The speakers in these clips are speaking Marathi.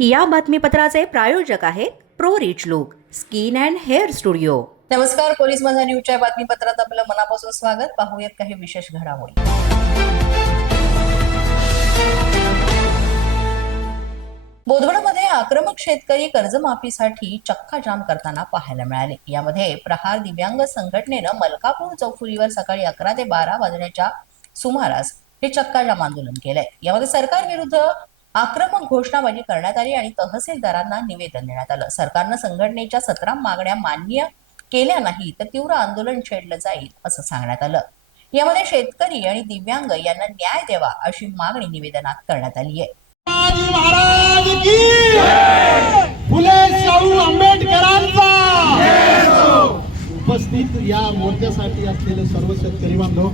या बातमीपत्राचे प्रायोजक आहेत pro rich look skin and hair studio. नमस्कार पोलीस माझा न्यूजच्या बातमीपत्रात आपलं मनापासून स्वागत. पाहूयात काही विशेष घडामोडी. बोधवडमध्ये आक्रमक शेतकरी कर्जमाफीसाठी चक्का जाम करताना पाहायला मिळाले. यामध्ये प्रहार दिव्यांग संघटनेनं मलकापूर चौफुलीवर सकाळी अकरा ते बारा वाजण्याच्या सुमारास हे चक्काजाम आंदोलन केलंय. यामध्ये सरकार विरुद्ध आक्रमक घोषणाबाजी करण्यात आली आणि तहसीलदारांना निवेदन देण्यात आलं. सरकारनं संघटनेच्या सतरा मागण्या मान्य केल्या नाही तर तीव्र आंदोलन छेडलं जाईल असं सांगण्यात आलं. यामध्ये शेतकरी आणि दिव्यांग यांना न्याय द्यावा अशी मागणी निवेदनात करण्यात आली आहे. फुले शाहू आंबेडकरांचा! उपस्थित या मोर्चासाठी असलेले सर्व शेतकरी बांधव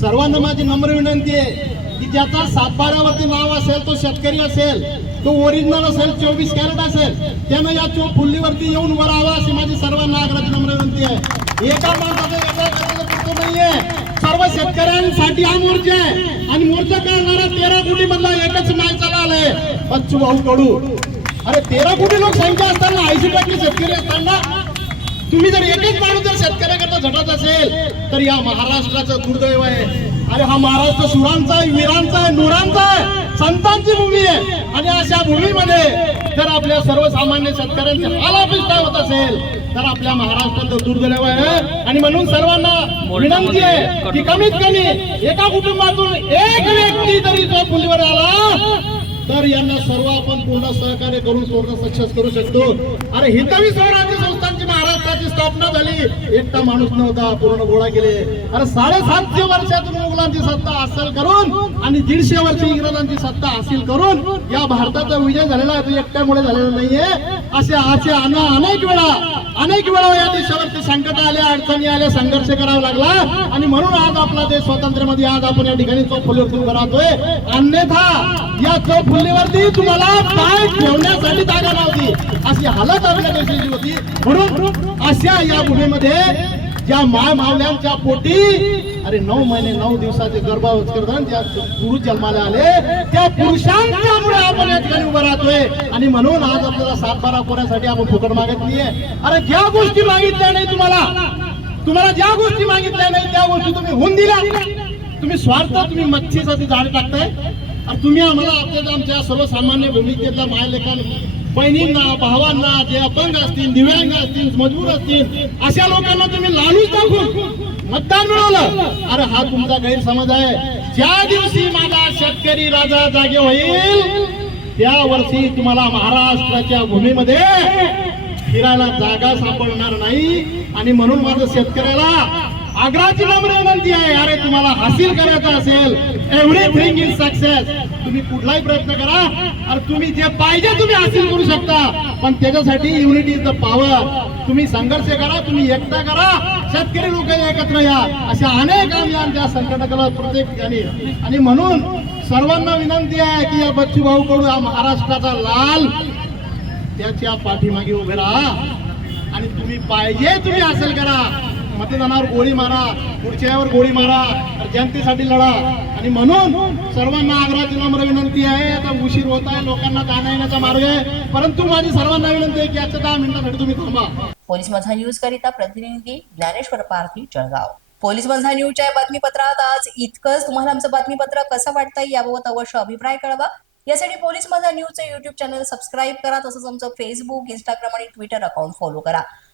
सर्वांना माझी नम्र विनंती आहे. की ज्याचा सातबाऱ्यावरती नाव असेल तो शेतकरी असेल तो ओरिजिनल असेल चोवीस कॅरेट असेल त्यानं या चो फुल्लीवरती येऊन वरावा अशी माझी सर्वांना आग्रहाची नम्र विनंती आहे. एका माणसाचं नाहीये. सर्व शेतकऱ्यांसाठी हा मोर्चा आहे. आणि मोर्चा करणारा तेरा कोटी मधला एकच माणसाला आलाय बच्चू भाऊ कडू. अरे तेरा कोटी लोकसंख्या असताना ऐंशी टक्के शेतकरी असताना तुम्ही जर एकच माणूस जर शेतकऱ्याकरता झटत असेल तर या महाराष्ट्राचं दुर्दैव आहे. अरे हा महाराष्ट्र सुरांचा आहे वीरांचा आहे नुरांचा आहे. संतांची भूमी आहे. आणि अशा भूमीमध्ये जर आपल्या सर्वसामान्य शेतकऱ्यांचे काय होत असेल तर आपल्या महाराष्ट्राचं दुर्दैव आहे. आणि म्हणून सर्वांना विनंती आहे की कमीत कमी एका कुटुंबातून एक व्यक्ती जरी जो पुलीवर आला तर यांना सर्व आपण पूर्ण सहकार्य करून पूर्ण सक्सेस करू शकतो. अरे हितवी स्वराज्य स्थापना झाली एकटा माणूस नव्हता पूर्ण गोळा केले. अरे साडेसातशे वर्षातून मुघलांची सत्ता हासिल करून आणि दीडशे वर्ष इंग्रजांची सत्ता हासिल करून या भारताचा विजय झालेला आहे. तो एकट्यामुळे झालेला नाहीये. असे असे अनेक वेळा अनेक वेळा या देशावरती संकट आले अडचणी आल्या संघर्ष करावा लागला. आणि म्हणून आज आपला देश स्वातंत्र्यामध्ये आज आपण या ठिकाणी चौफुलीवरती उभं राहतोय. अन्यथा या चौफुलीवरती तुम्हाला पाय ठेवण्यासाठी जागा नव्हती. अशी हालत आपल्या देशाची होती. म्हणून अशा या भूमीमध्ये ज्या माय मावल्यांच्या पोटी अरे नऊ महिने नऊ दिवसाचे गर्भावस्कर्धन ज्या पुरुष जन्माला आले त्या पुरुषांच्यामुळे आपण या ठिकाणी उभा राहतोय. आणि म्हणून आज आपल्याला सात बारा पोऱ्यासाठी आपण फुकट मागत नाहीये अरे ज्या गोष्टी मागितल्या नाही तुम्हाला तुम्हाला ज्या गोष्टी मागितल्या नाही त्या गोष्टी तुम्ही होऊन दिल्या. तुम्ही स्वार्थ तुम्ही मच्छीसाठी झाड टाकताय आणि तुम्ही आम्हाला आपल्या आमच्या सर्वसामान्य भूमिकेतल्या मायलेखान बहिणींना भावांना जे अपंग असतील दिव्यांग असतील मजबूर असतील अशा लोकांना तुम्ही लालूच दाखवून मतदान मिळवलं. अरे हा तुमचा गैरसमज आहे. ज्या दिवशी माझा शेतकरी राजा जागे होईल त्या वर्षी तुम्हाला महाराष्ट्राच्या भूमीमध्ये फिरायला जागा सापडणार नाही. आणि म्हणून माझं शेतकऱ्याला आग्राची नम्र विनंती आहे. अरे तुम्हाला हासिल करायचं असेल एव्हरीथिंग इज सक्सेस तुम्ही कुठलाही प्रयत्न करा अरे तुम्ही जे पाहिजे तुम्ही हासिल करू शकता. पण त्याच्यासाठी युनिटी इज द पॉवर तुम्ही संघर्ष करा तुम्ही एकता करा शेतकरी लोक एकत्र या. अशा अनेक आम्ही आमच्या संघटनाला प्रत्येक ठिकाणी. आणि म्हणून सर्वांना विनंती आहे की या बच्चू भाऊ कडून हा महाराष्ट्राचा लाल त्याच्या पाठीमागे उभे राहा. आणि तुम्ही पाहिजे तुम्ही हासिल करा. मतदानावर गोळी मारा पुढच्या गोळी मारा जनतेसाठी लढा. आणि म्हणून सर्वांना आग्रहाची नम्र विनंती आहे आता उशीर होत आहे लोकांना जाण्या येण्याचा मार्ग आहे. परंतु माझी सर्वांना विनंती आहे की आजच्या दहा मिनिटासाठी तुम्ही थांबा. पोलीस माझा न्यूज करिता प्रतिनिधी ज्ञानेश्वर पारधी जळगाव. पोलीस माझा न्यूजच्या बातमीपत्रात आज इतकंच. तुम्हाला आमचं बातमीपत्र कसं वाटतंय याबाबत अवश्य अभिप्राय कळवा. यासाठी पोलीस माझा न्यूजचं युट्यूब चॅनल सबस्क्राईब करा तसंच आमचं फेसबुक इंस्टाग्राम आणि ट्विटर अकाउंट फॉलो करा.